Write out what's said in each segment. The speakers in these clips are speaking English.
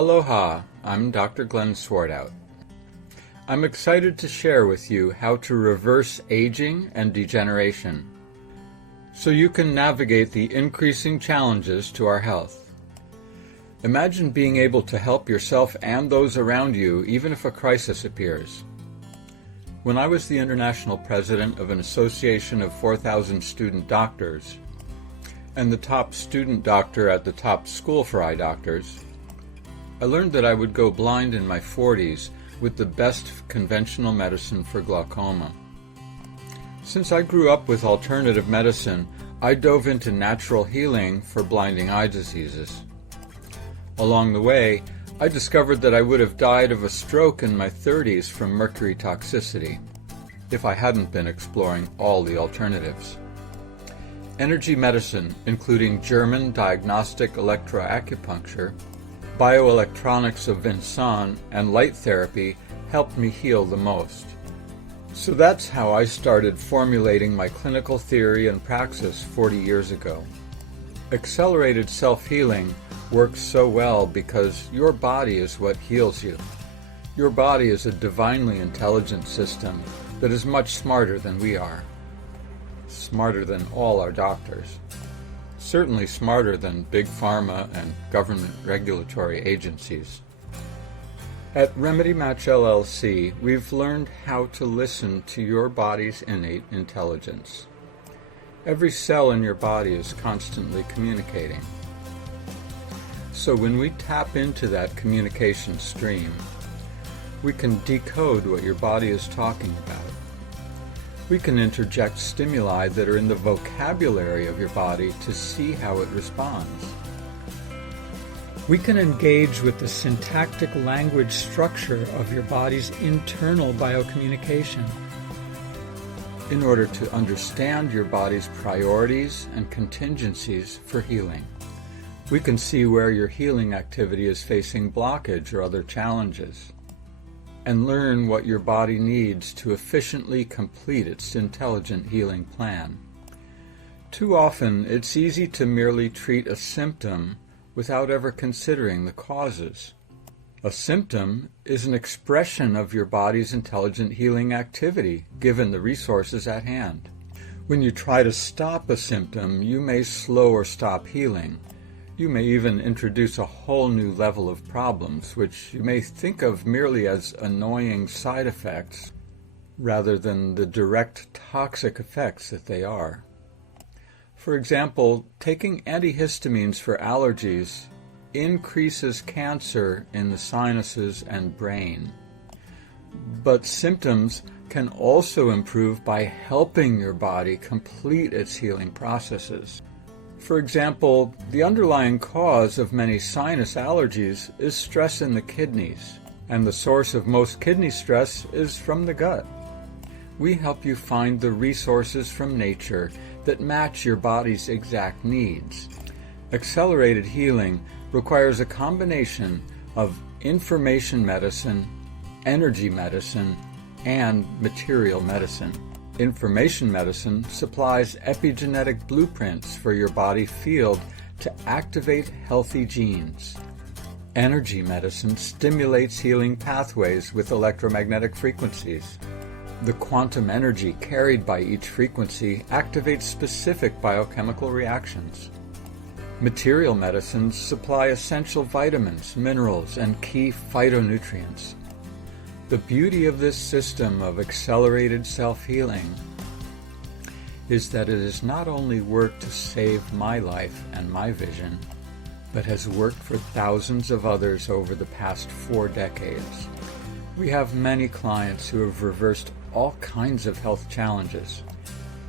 Aloha, I'm Dr. Glen Swartwout. I'm excited to share with you how to reverse aging and degeneration so you can navigate the increasing challenges to our health. Imagine being able to help yourself and those around you even if a crisis appears. When I was the international president of an association of 4,000 student doctors and the top student doctor at the top school for eye doctors, I learned that I would go blind in my 40s with the best conventional medicine for glaucoma. Since I grew up with alternative medicine, I dove into natural healing for blinding eye diseases. Along the way, I discovered that I would have died of a stroke in my 30s from mercury toxicity if I hadn't been exploring all the alternatives. Energy medicine, including German diagnostic electroacupuncture, bioelectronics of Vincent, and light therapy helped me heal the most. So that's how I started formulating my clinical theory and praxis 40 years ago. Accelerated self-healing works so well because your body is what heals you. Your body is a divinely intelligent system that is much smarter than we are. Smarter than all our doctors. Certainly smarter than big pharma and government regulatory agencies. At Remedy Match LLC, we've learned how to listen to your body's innate intelligence. Every cell in your body is constantly communicating. So when we tap into that communication stream, we can decode what your body is talking about. We can interject stimuli that are in the vocabulary of your body to see how it responds. We can engage with the syntactic language structure of your body's internal biocommunication in order to understand your body's priorities and contingencies for healing. We can see where your healing activity is facing blockage or other challenges, and learn what your body needs to efficiently complete its intelligent healing plan. Too often, it's easy to merely treat a symptom without ever considering the causes. A symptom is an expression of your body's intelligent healing activity, given the resources at hand. When you try to stop a symptom, you may slow or stop healing. You may even introduce a whole new level of problems, which you may think of merely as annoying side effects, rather than the direct toxic effects that they are. For example, taking antihistamines for allergies increases cancer in the sinuses and brain. But symptoms can also improve by helping your body complete its healing processes. For example, the underlying cause of many sinus allergies is stress in the kidneys, and the source of most kidney stress is from the gut. We help you find the resources from nature that match your body's exact needs. Accelerated healing requires a combination of information medicine, energy medicine, and material medicine. Information medicine supplies epigenetic blueprints for your body field to activate healthy genes. Energy medicine stimulates healing pathways with electromagnetic frequencies. The quantum energy carried by each frequency activates specific biochemical reactions. Material medicines supply essential vitamins, minerals, and key phytonutrients. The beauty of this system of accelerated self-healing is that it has not only worked to save my life and my vision, but has worked for thousands of others over the past 4 decades. We have many clients who have reversed all kinds of health challenges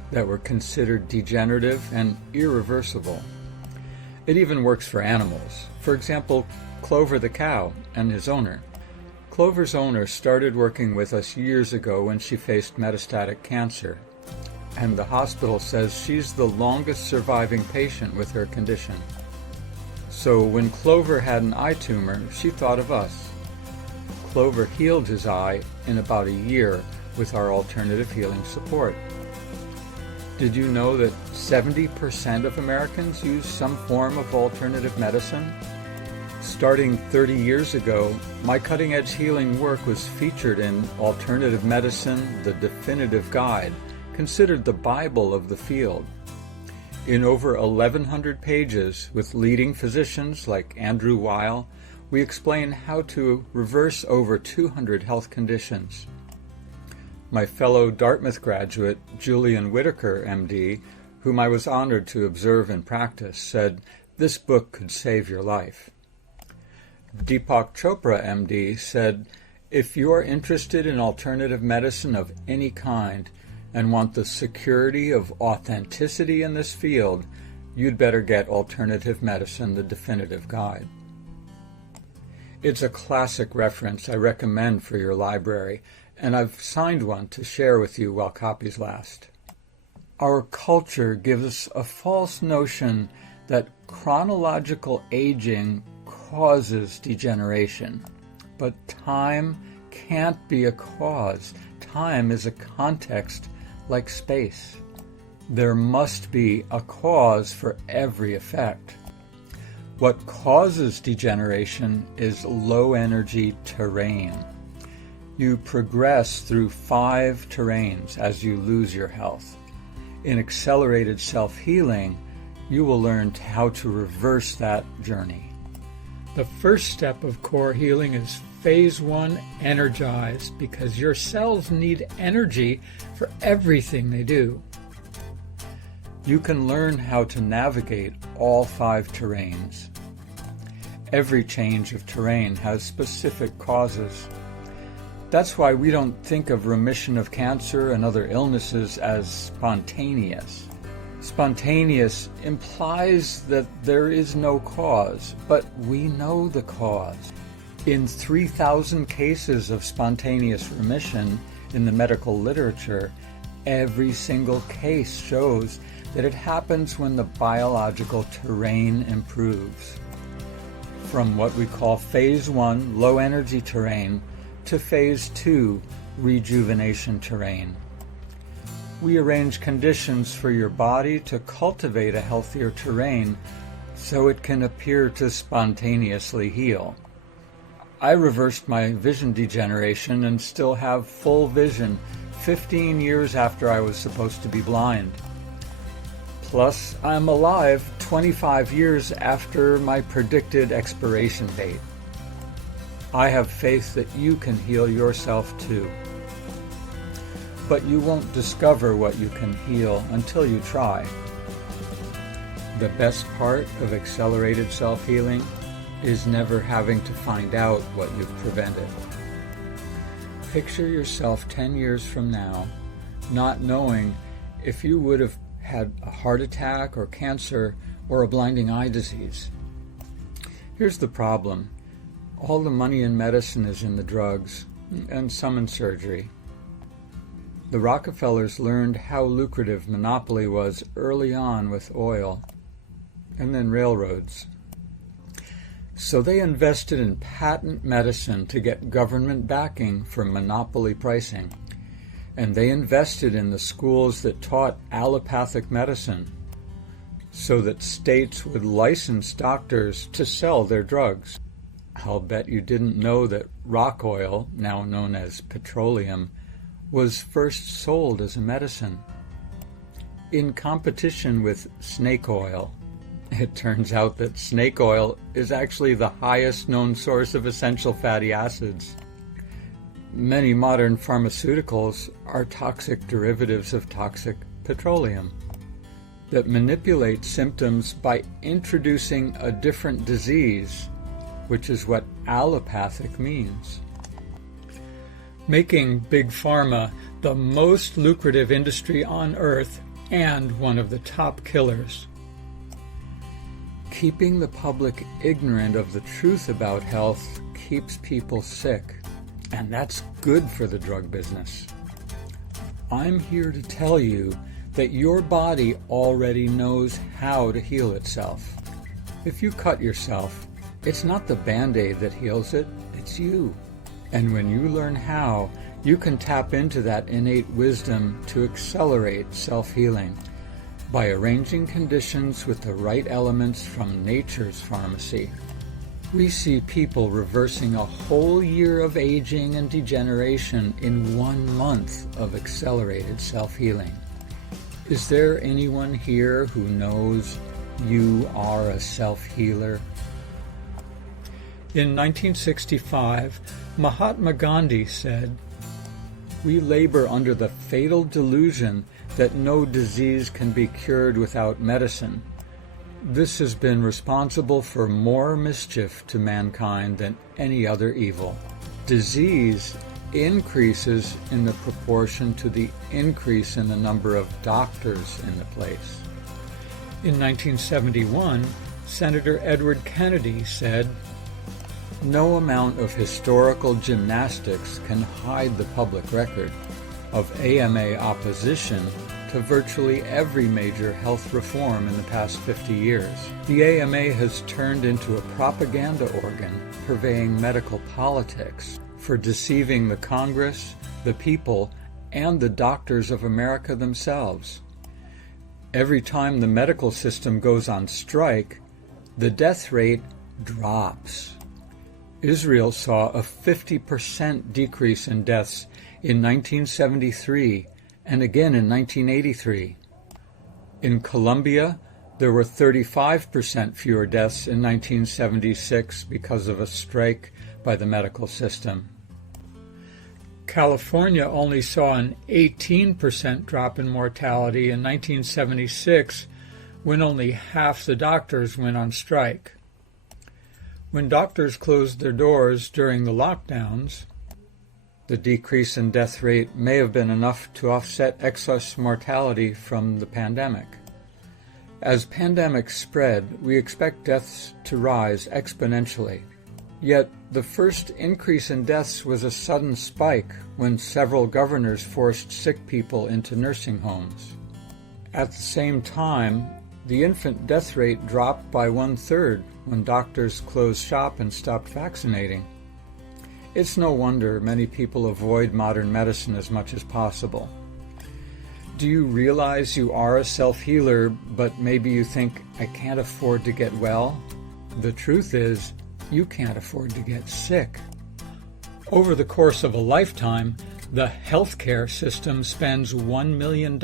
that were considered degenerative and irreversible. It even works for animals. For example, Clover the cow and his owner. Clover's owner started working with us years ago when she faced metastatic cancer, and the hospital says she's the longest surviving patient with her condition. So when Clover had an eye tumor, she thought of us. Clover healed his eye in about a year with our alternative healing support. Did you know that 70% of Americans use some form of alternative medicine? Starting 30 years ago, my cutting-edge healing work was featured in Alternative Medicine, the Definitive Guide, considered the Bible of the field. In over 1,100 pages, with leading physicians like Andrew Weil, we explain how to reverse over 200 health conditions. My fellow Dartmouth graduate, Julian Whitaker, MD, whom I was honored to observe in practice, said, "This book could save your life." Deepak Chopra, MD, said, "If you are interested in alternative medicine of any kind and want the security of authenticity in this field, you'd better get Alternative Medicine, the Definitive Guide." It's a classic reference I recommend for your library, and I've signed one to share with you while copies last. Our culture gives us a false notion that chronological aging causes degeneration, but time can't be a cause. Time is a context like space. There must be a cause for every effect. What causes degeneration is low-energy terrain. You progress through 5 terrains as you lose your health. In accelerated self-healing, you will learn how to reverse that journey. The first step of core healing is Phase 1, energize, because your cells need energy for everything they do. You can learn how to navigate all 5 terrains. Every change of terrain has specific causes. That's why we don't think of remission of cancer and other illnesses as spontaneous. Spontaneous implies that there is no cause, but we know the cause. In 3,000 cases of spontaneous remission in the medical literature, every single case shows that it happens when the biological terrain improves. From what we call Phase 1, low-energy terrain, to Phase 2, rejuvenation terrain. We arrange conditions for your body to cultivate a healthier terrain so it can appear to spontaneously heal. I reversed my vision degeneration and still have full vision 15 years after I was supposed to be blind. Plus, I'm alive 25 years after my predicted expiration date. I have faith that you can heal yourself too. But you won't discover what you can heal until you try. The best part of accelerated self-healing is never having to find out what you've prevented. Picture yourself 10 years from now, not knowing if you would have had a heart attack or cancer or a blinding eye disease. Here's the problem. All the money in medicine is in the drugs, and some in surgery. The Rockefellers learned how lucrative monopoly was early on with oil, and then railroads. So they invested in patent medicine to get government backing for monopoly pricing. And they invested in the schools that taught allopathic medicine so that states would license doctors to sell their drugs. I'll bet you didn't know that rock oil, now known as petroleum, was first sold as a medicine. In competition with snake oil. It turns out that snake oil is actually the highest known source of essential fatty acids. Many modern pharmaceuticals are toxic derivatives of toxic petroleum that manipulate symptoms by introducing a different disease, which is what allopathic means. Making Big Pharma the most lucrative industry on earth and one of the top killers. Keeping the public ignorant of the truth about health keeps people sick, and that's good for the drug business. I'm here to tell you that your body already knows how to heal itself. If you cut yourself, it's not the Band-Aid that heals it, it's you. And when you learn how, you can tap into that innate wisdom to accelerate self-healing by arranging conditions with the right elements from nature's pharmacy. We see people reversing a whole year of aging and degeneration in 1 month of accelerated self-healing. Is there anyone here who knows you are a self-healer? In 1965, Mahatma Gandhi said, "We labor under the fatal delusion that no disease can be cured without medicine. This has been responsible for more mischief to mankind than any other evil. Disease increases in the proportion to the increase in the number of doctors in the place." In 1971, Senator Edward Kennedy said, "No amount of historical gymnastics can hide the public record of AMA opposition to virtually every major health reform in the past 50 years. The AMA has turned into a propaganda organ purveying medical politics for deceiving the Congress, the people, and the doctors of America themselves. Every time the medical system goes on strike, the death rate drops. Israel saw a 50% decrease in deaths in 1973 and again in 1983. In Colombia, there were 35% fewer deaths in 1976 because of a strike by the medical system. California only saw an 18% drop in mortality in 1976 when only half the doctors went on strike. When doctors closed their doors during the lockdowns, the decrease in death rate may have been enough to offset excess mortality from the pandemic. As pandemics spread, we expect deaths to rise exponentially. Yet the first increase in deaths was a sudden spike when several governors forced sick people into nursing homes. At the same time, the infant death rate dropped by 1/3 when doctors closed shop and stopped vaccinating. It's no wonder many people avoid modern medicine as much as possible. Do you realize you are a self-healer, but maybe you think, "I can't afford to get well"? The truth is, you can't afford to get sick. Over the course of a lifetime, the healthcare system spends $1 million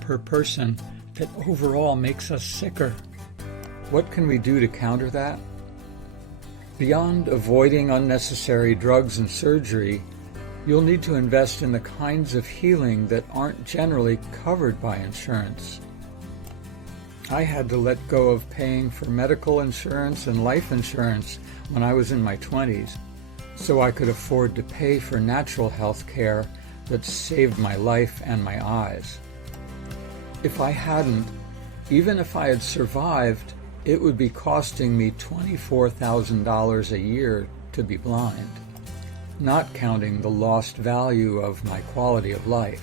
per person that overall makes us sicker. What can we do to counter that? Beyond avoiding unnecessary drugs and surgery, you'll need to invest in the kinds of healing that aren't generally covered by insurance. I had to let go of paying for medical insurance and life insurance when I was in my 20s, so I could afford to pay for natural health care that saved my life and my eyes. If I hadn't, even if I had survived, it would be costing me $24,000 a year to be blind, not counting the lost value of my quality of life.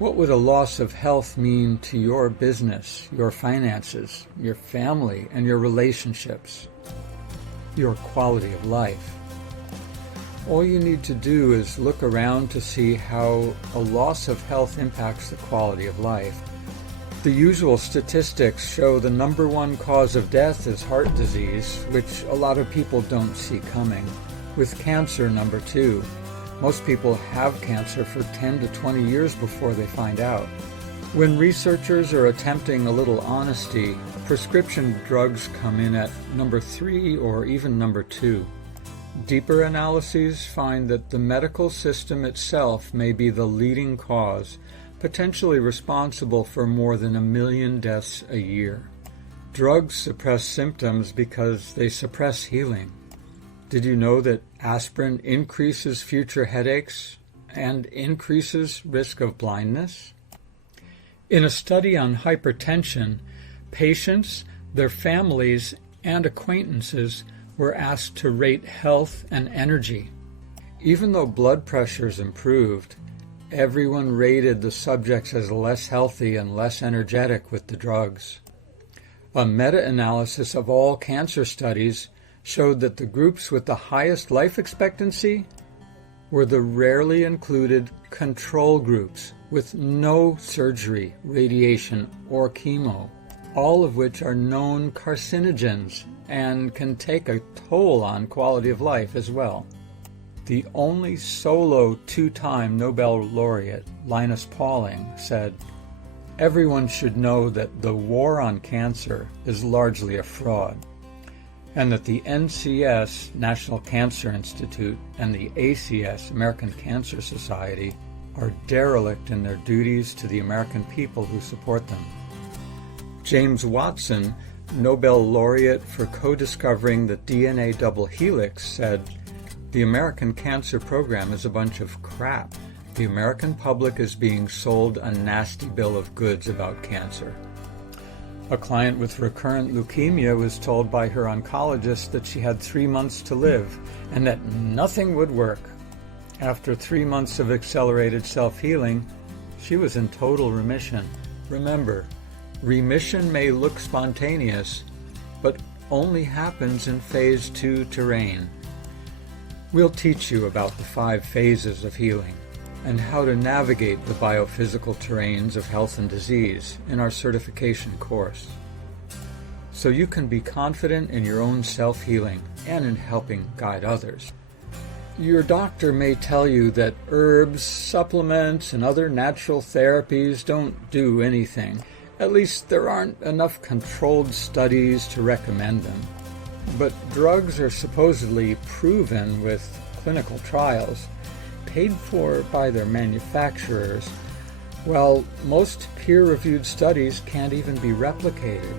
What would a loss of health mean to your business, your finances, your family, and your relationships, your quality of life? All you need to do is look around to see how a loss of health impacts the quality of life. The usual statistics show the number one cause of death is heart disease, which a lot of people don't see coming, with cancer number 2. Most people have cancer for 10 to 20 years before they find out. When researchers are attempting a little honesty, prescription drugs come in at number 3 or even number 2. Deeper analyses find that the medical system itself may be the leading cause, potentially responsible for more than 1 million deaths a year. Drugs suppress symptoms because they suppress healing. Did you know that aspirin increases future headaches and increases risk of blindness? In a study on hypertension, patients, their families, and acquaintances were asked to rate health and energy. Even though blood pressures improved, everyone rated the subjects as less healthy and less energetic with the drugs. A meta-analysis of all cancer studies showed that the groups with the highest life expectancy were the rarely included control groups with no surgery, radiation, or chemo. all of which are known carcinogens and can take a toll on quality of life as well. The only solo two-time Nobel laureate, Linus Pauling, said, "Everyone should know that the war on cancer is largely a fraud, and that the NCS, National Cancer Institute, and the ACS, American Cancer Society, are derelict in their duties to the American people who support them." James Watson, Nobel laureate for co-discovering the DNA double helix, said, "The American Cancer Program is a bunch of crap. The American public is being sold a nasty bill of goods about cancer." A client with recurrent leukemia was told by her oncologist that she had 3 months to live and that nothing would work. After 3 months of accelerated self-healing, she was in total remission. Remember, remission may look spontaneous, but only happens in phase 2 terrain. We'll teach you about the 5 phases of healing and how to navigate the biophysical terrains of health and disease in our certification course, so you can be confident in your own self-healing and in helping guide others. Your doctor may tell you that herbs, supplements, and other natural therapies don't do anything. At least there aren't enough controlled studies to recommend them. But drugs are supposedly proven with clinical trials, paid for by their manufacturers, while most peer-reviewed studies can't even be replicated.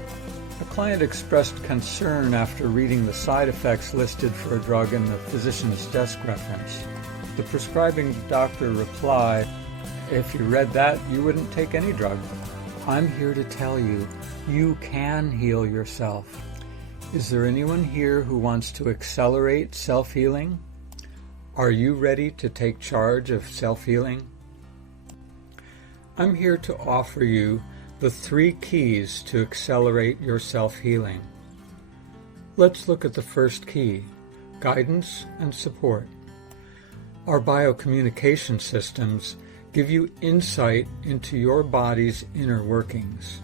A client expressed concern after reading the side effects listed for a drug in the physician's desk reference. The prescribing doctor replied, "If you read that, you wouldn't take any drug." I'm here to tell you, you can heal yourself. Is there anyone here who wants to accelerate self-healing? Are you ready to take charge of self-healing? I'm here to offer you the 3 keys to accelerate your self-healing. Let's look at the first key, guidance and support. Our biocommunication systems give you insight into your body's inner workings.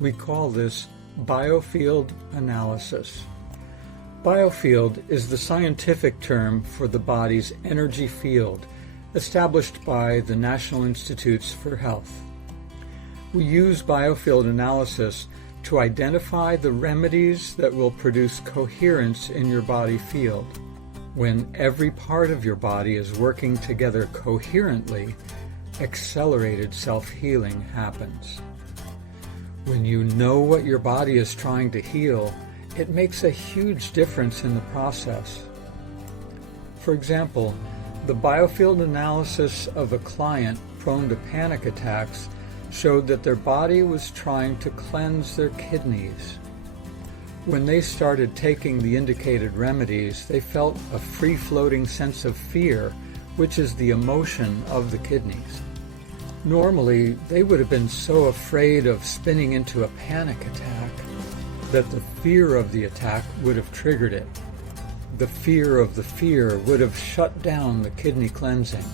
We call this biofield analysis. Biofield is the scientific term for the body's energy field, established by the National Institutes for Health. We use biofield analysis to identify the remedies that will produce coherence in your body field. When every part of your body is working together coherently, accelerated self-healing happens. When you know what your body is trying to heal, it makes a huge difference in the process. For example, the biofield analysis of a client prone to panic attacks showed that their body was trying to cleanse their kidneys. When they started taking the indicated remedies, they felt a free-floating sense of fear, which is the emotion of the kidneys. Normally, they would have been so afraid of spinning into a panic attack that the fear of the attack would have triggered it. The fear of the fear would have shut down the kidney cleansing.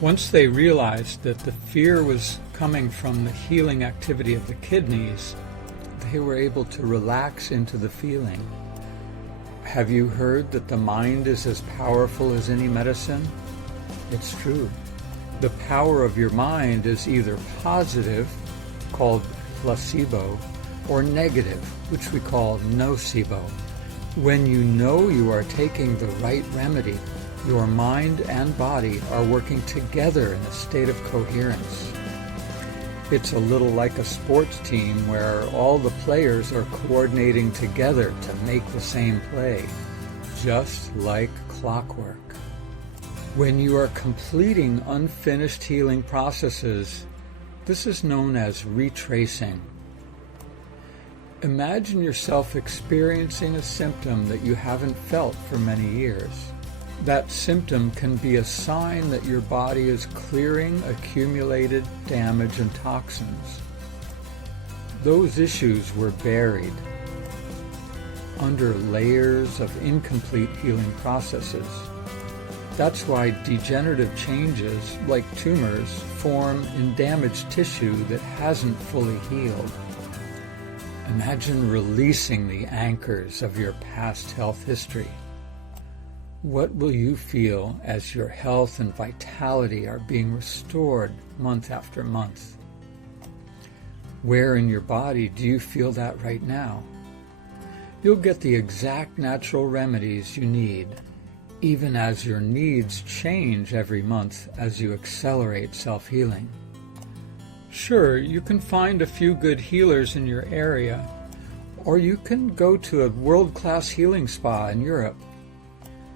Once they realized that the fear was coming from the healing activity of the kidneys, they were able to relax into the feeling. Have you heard that the mind is as powerful as any medicine? It's true. The power of your mind is either positive, called placebo, or negative, which we call nocebo. When you know you are taking the right remedy, your mind and body are working together in a state of coherence. It's a little like a sports team where all the players are coordinating together to make the same play, just like clockwork. When you are completing unfinished healing processes, this is known as retracing. Imagine yourself experiencing a symptom that you haven't felt for many years. That symptom can be a sign that your body is clearing accumulated damage and toxins. Those issues were buried under layers of incomplete healing processes. That's why degenerative changes, like tumors, form in damaged tissue that hasn't fully healed. Imagine releasing the anchors of your past health history. What will you feel as your health and vitality are being restored month after month? Where in your body do you feel that right now? You'll get the exact natural remedies you need, even as your needs change every month as you accelerate self-healing. Sure, you can find a few good healers in your area, or you can go to a world-class healing spa in Europe.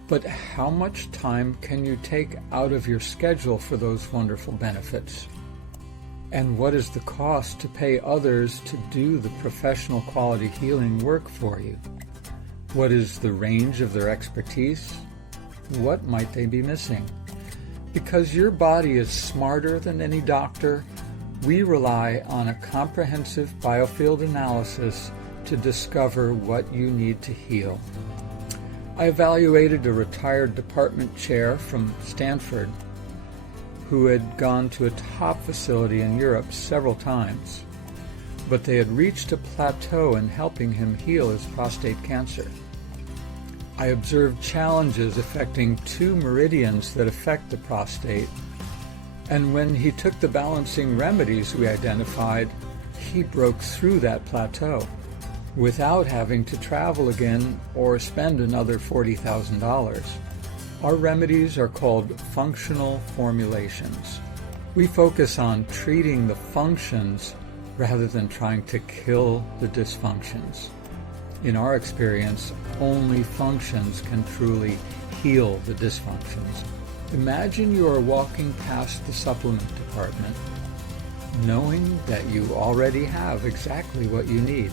But how much time can you take out of your schedule for those wonderful benefits? And what is the cost to pay others to do the professional quality healing work for you? What is the range of their expertise? What might they be missing? Because your body is smarter than any doctor, we rely on a comprehensive biofield analysis to discover what you need to heal. I evaluated a retired department chair from Stanford who had gone to a top facility in Europe several times, but they had reached a plateau in helping him heal his prostate cancer. I observed challenges affecting 2 meridians that affect the prostate, and when he took the balancing remedies we identified, he broke through that plateau without having to travel again or spend another $40,000. Our remedies are called functional formulations. We focus on treating the functions rather than trying to kill the dysfunctions. In our experience, only functions can truly heal the dysfunctions. Imagine you are walking past the supplement department, knowing that you already have exactly what you need.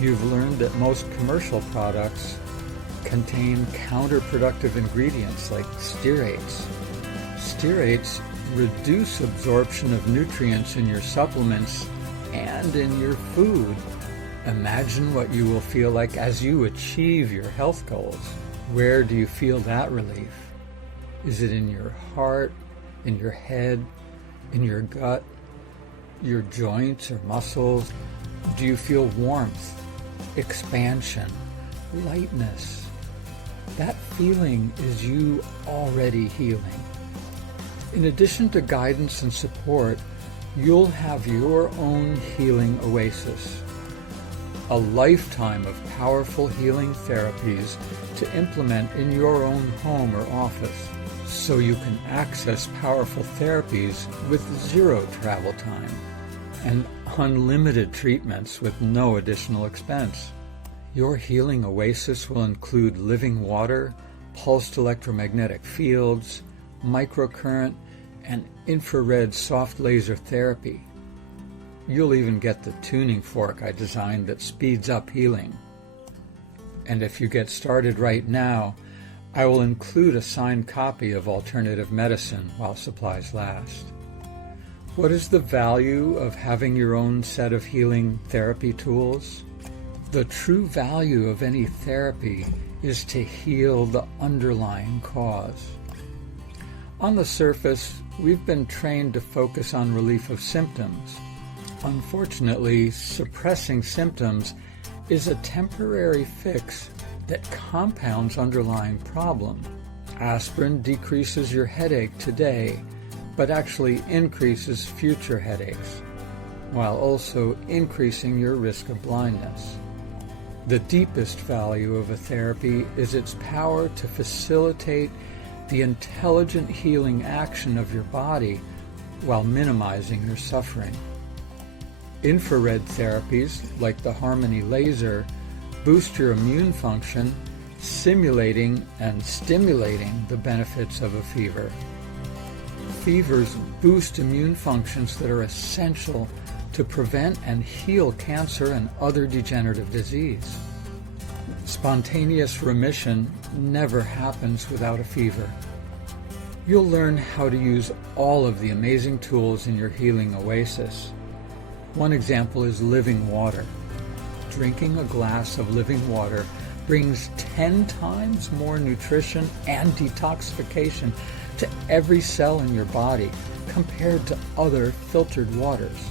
You've learned that most commercial products contain counterproductive ingredients like stearates. Stearates reduce absorption of nutrients in your supplements and in your food. Imagine what you will feel like as you achieve your health goals. Where do you feel that relief? Is it in your heart, in your head, in your gut, your joints or muscles? Do you feel warmth, expansion, lightness? That feeling is you already healing. In addition to guidance and support, you'll have your own healing oasis. A lifetime of powerful healing therapies to implement in your own home or office, so you can access powerful therapies with 0 travel time and unlimited treatments with no additional expense. Your healing oasis will include living water, pulsed electromagnetic fields, microcurrent, and infrared soft laser therapy. You'll even get the tuning fork I designed that speeds up healing. And if you get started right now, I will include a signed copy of Alternative Medicine while supplies last. What is the value of having your own set of healing therapy tools? The true value of any therapy is to heal the underlying cause. On the surface, we've been trained to focus on relief of symptoms. Unfortunately, suppressing symptoms is a temporary fix that compounds underlying problem. Aspirin decreases your headache today, but actually increases future headaches, while also increasing your risk of blindness. The deepest value of a therapy is its power to facilitate the intelligent healing action of your body while minimizing your suffering. Infrared therapies, like the Harmony laser, boost your immune function, simulating and stimulating the benefits of a fever. Fevers boost immune functions that are essential to prevent and heal cancer and other degenerative disease. Spontaneous remission never happens without a fever. You'll learn how to use all of the amazing tools in your healing oasis. One example is living water. Drinking a glass of living water brings 10 times more nutrition and detoxification to every cell in your body compared to other filtered waters.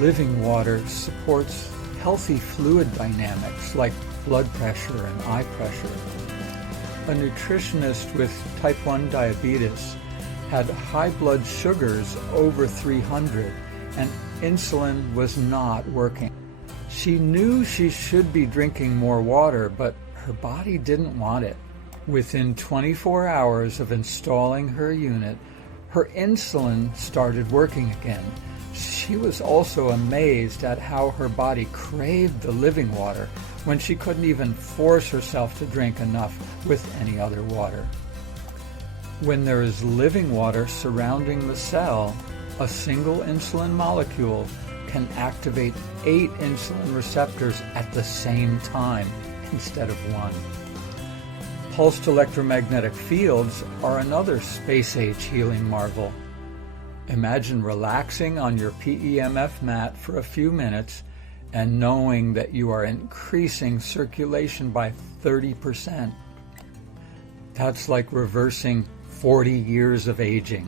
Living water supports healthy fluid dynamics like blood pressure and eye pressure. A nutritionist with type 1 diabetes had high blood sugars over 300 and insulin was not working. She knew she should be drinking more water, but her body didn't want it. Within 24 hours of installing her unit, her insulin started working again. She was also amazed at how her body craved the living water when she couldn't even force herself to drink enough with any other water. When there is living water surrounding the cell, a single insulin molecule can activate 8 insulin receptors at the same time instead of 1. Pulsed electromagnetic fields are another space-age healing marvel. Imagine relaxing on your PEMF mat for a few minutes and knowing that you are increasing circulation by 30%. That's like reversing 40 years of aging.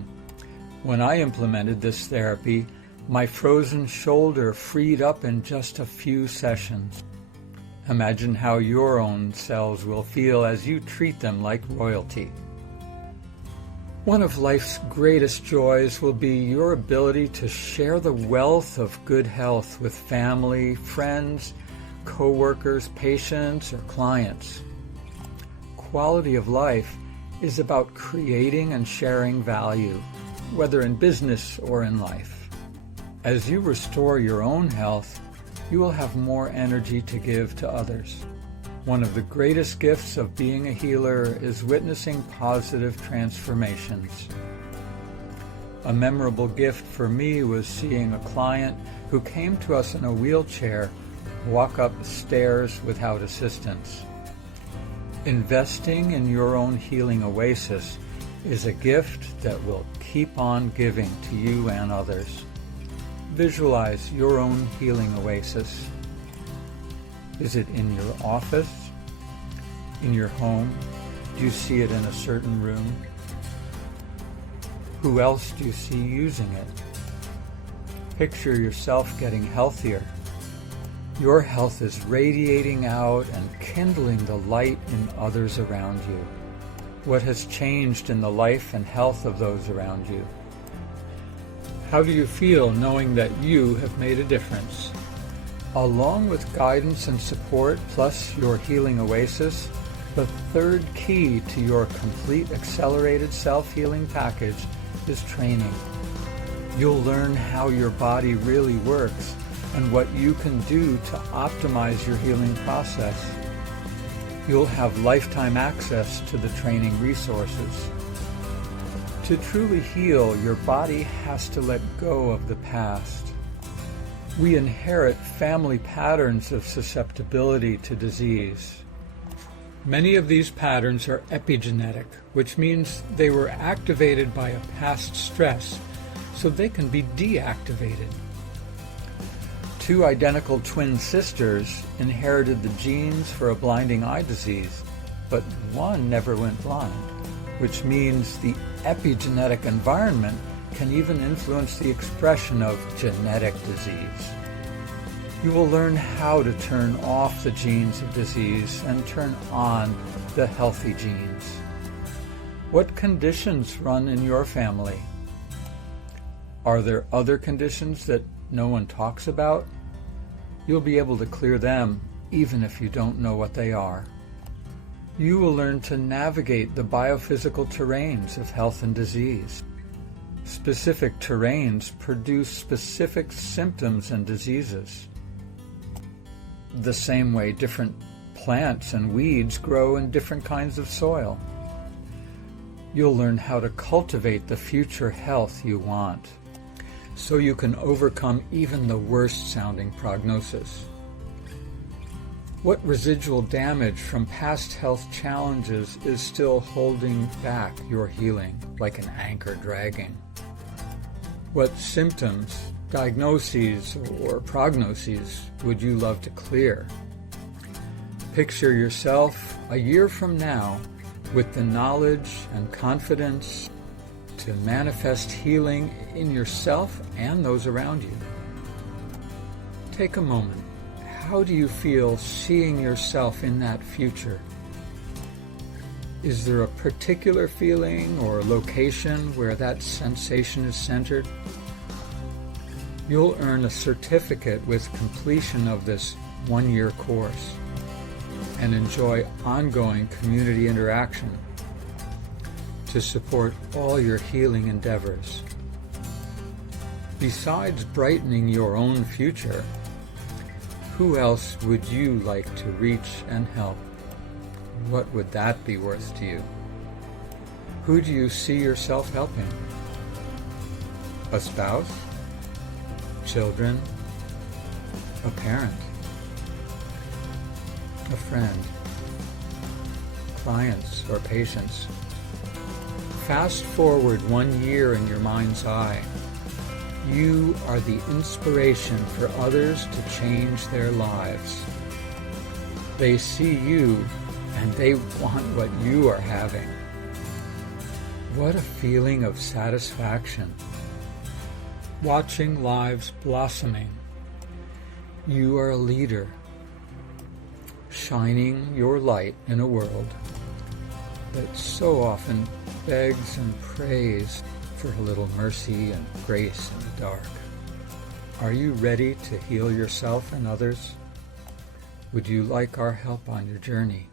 When I implemented this therapy, my frozen shoulder freed up in just a few sessions. Imagine how your own cells will feel as you treat them like royalty. One of life's greatest joys will be your ability to share the wealth of good health with family, friends, co-workers, patients, or clients. Quality of life is about creating and sharing value, whether in business or in life. As you restore your own health, you will have more energy to give to others. One of the greatest gifts of being a healer is witnessing positive transformations. A memorable gift for me was seeing a client who came to us in a wheelchair walk up stairs without assistance. Investing in your own healing oasis is a gift that will keep on giving to you and others. Visualize your own healing oasis. Is it in your office? In your home? Do you see it in a certain room? Who else do you see using it? Picture yourself getting healthier. Your health is radiating out and kindling the light in others around you. What has changed in the life and health of those around you? How do you feel knowing that you have made a difference? Along with guidance and support, plus your healing oasis, the third key to your complete accelerated self-healing package is training. You'll learn how your body really works and what you can do to optimize your healing process. You'll have lifetime access to the training resources. To truly heal, your body has to let go of the past. We inherit family patterns of susceptibility to disease. Many of these patterns are epigenetic, which means they were activated by a past stress, so they can be deactivated. 2 identical twin sisters inherited the genes for a blinding eye disease, but one never went blind, which means the epigenetic environment can even influence the expression of genetic disease. You will learn how to turn off the genes of disease and turn on the healthy genes. What conditions run in your family? Are there other conditions that no one talks about? You'll be able to clear them even if you don't know what they are. You will learn to navigate the biophysical terrains of health and disease. Specific terrains produce specific symptoms and diseases. The same way different plants and weeds grow in different kinds of soil. You'll learn how to cultivate the future health you want, so you can overcome even the worst-sounding prognosis. What residual damage from past health challenges is still holding back your healing, like an anchor dragging? What symptoms, diagnoses, or prognoses would you love to clear? Picture yourself a year from now with the knowledge and confidence to manifest healing in yourself and those around you. Take a moment. How do you feel seeing yourself in that future? Is there a particular feeling or location where that sensation is centered? You'll earn a certificate with completion of this one-year course and enjoy ongoing community interaction to support all your healing endeavors. Besides brightening your own future, who else would you like to reach and help? What would that be worth to you? Who do you see yourself helping? A spouse? Children? A parent? A friend? Clients or patients? Fast forward 1 year in your mind's eye. You are the inspiration for others to change their lives. They see you and they want what you are having. What a feeling of satisfaction. Watching lives blossoming. You are a leader, shining your light in a world that so often begs and prays for a little mercy and grace in the dark. Are you ready to heal yourself and others? Would you like our help on your journey?